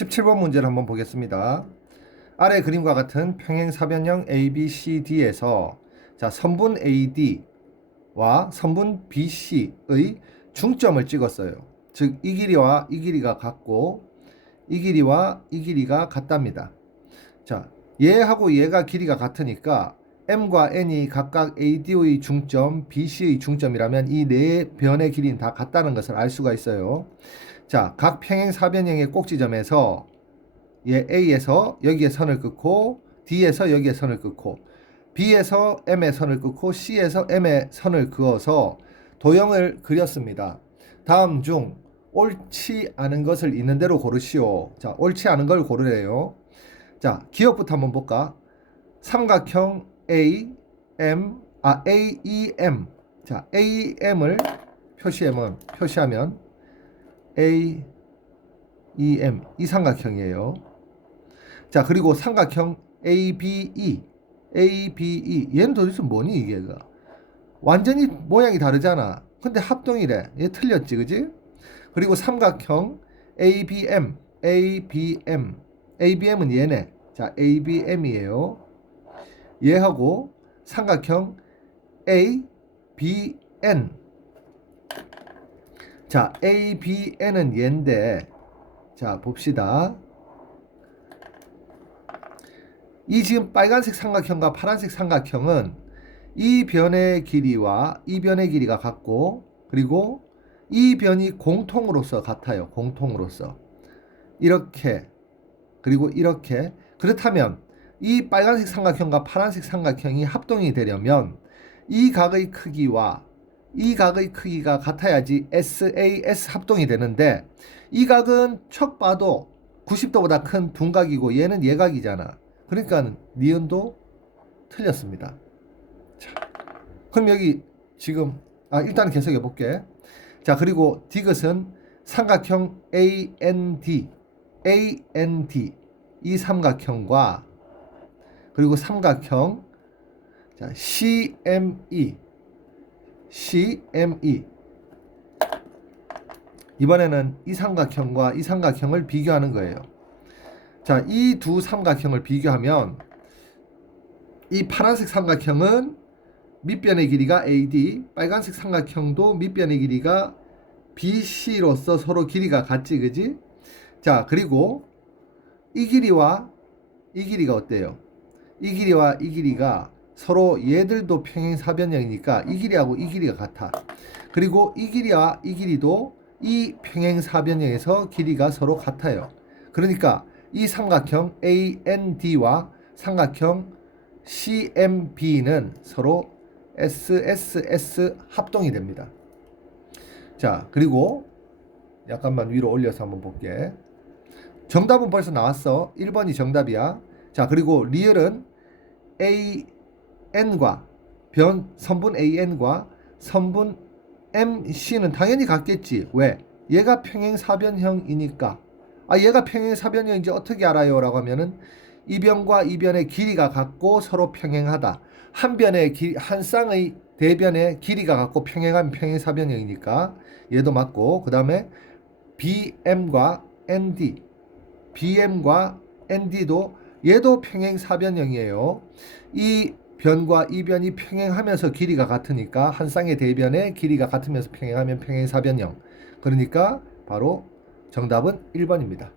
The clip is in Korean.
17번 문제를 한번 보겠습니다. 아래 그림과 같은 평행사변형 ABCD에서 자, 선분 AD와 선분 BC의 중점을 찍었어요. 즉, 이 길이와 이 길이가 같고 이 길이와 이 길이가 같답니다. 자, 얘하고 얘가 길이가 같으니까 M과 N이 각각 AD의 중점, BC의 중점이라면 이 네 변의 길이는 다 같다는 것을 알 수가 있어요. 자, 각 평행 사변형의 꼭지점에서 얘 A에서 여기에 선을 긋고 D에서 여기에 선을 긋고 B에서 M의 선을 긋고 C에서 M의 선을 그어서 도형을 그렸습니다. 다음 중 옳지 않은 것을 있는 대로 고르시오. 자, 옳지 않은 걸 고르래요. 자, 기억부터 한번 볼까? 삼각형 A, M, 아, A, E, M. 자, A, M을 표시하면, 표시하면 A, E, M. 이 삼각형이에요. 자, 그리고 삼각형 A, B, E. A, B, E. 얘는 도대체 뭐니, 이게? 완전히 모양이 다르잖아. 근데 합동이래. 얘 틀렸지, 그지? 그리고 삼각형 ABM, ABM. ABM은 얘네. 자, ABM이에요. 얘하고 삼각형 ABN. 자, ABN은 얘인데, 자, 봅시다. 이 지금 빨간색 삼각형과 파란색 삼각형은 이 변의 길이와 이 변의 길이가 같고, 그리고 이 변이 공통으로서 같아요. 공통으로서. 이렇게, 그리고 이렇게. 그렇다면, 이 빨간색 삼각형과 파란색 삼각형이 합동이 되려면 이 각의 크기와 이 각의 크기가 같아야지 SAS 합동이 되는데 이 각은 척 봐도 90도보다 큰 둔각이고 얘는 예각이잖아. 그러니까 니은도 틀렸습니다. 자, 그럼 여기 지금 아 일단 계속해 볼게. 자 그리고 디귿은 삼각형 AND AND 이 삼각형과 그리고 삼각형 자, CME CME 이번에는 이 삼각형과 이 삼각형을 비교하는 거예요. 자, 이 두 삼각형을 비교하면 이 파란색 삼각형은 밑변의 길이가 AD, 빨간색 삼각형도 밑변의 길이가 BC로서 서로 길이가 같지, 그지? 자, 그리고 이 길이와 이 길이가 어때요? 이 길이와 이 길이가 서로 얘들도 평행사변형이니까 이 길이하고 이 길이가 같아. 그리고 이 길이와 이 길이도 이 평행사변형에서 길이가 서로 같아요. 그러니까 이 삼각형 AND와 삼각형 CMB는 서로 SSS 합동이 됩니다. 자, 그리고 약간만 위로 올려서 한번 볼게. 정답은 벌써 나왔어. 1번이 정답이야. 자, 그리고 리을은 AN과 변 선분 AN과 선분 MC는 당연히 같겠지. 왜? 얘가 평행 사변형이니까. 아, 얘가 평행 사변형인지 어떻게 알아요? 라고 하면은 이 변과 이 변의 길이가 같고 서로 평행하다. 한 변의 길, 한 쌍의 대변의 길이가 같고 평행하면 평행 사변형이니까 얘도 맞고 그 다음에 BM과 ND, BM과 ND도 얘도 평행 사변형이에요. 이 변과 이 변이 평행하면서 길이가 같으니까 한 쌍의 대변의 길이가 같으면서 평행하면 평행사변형. 그러니까 바로 정답은 1번입니다.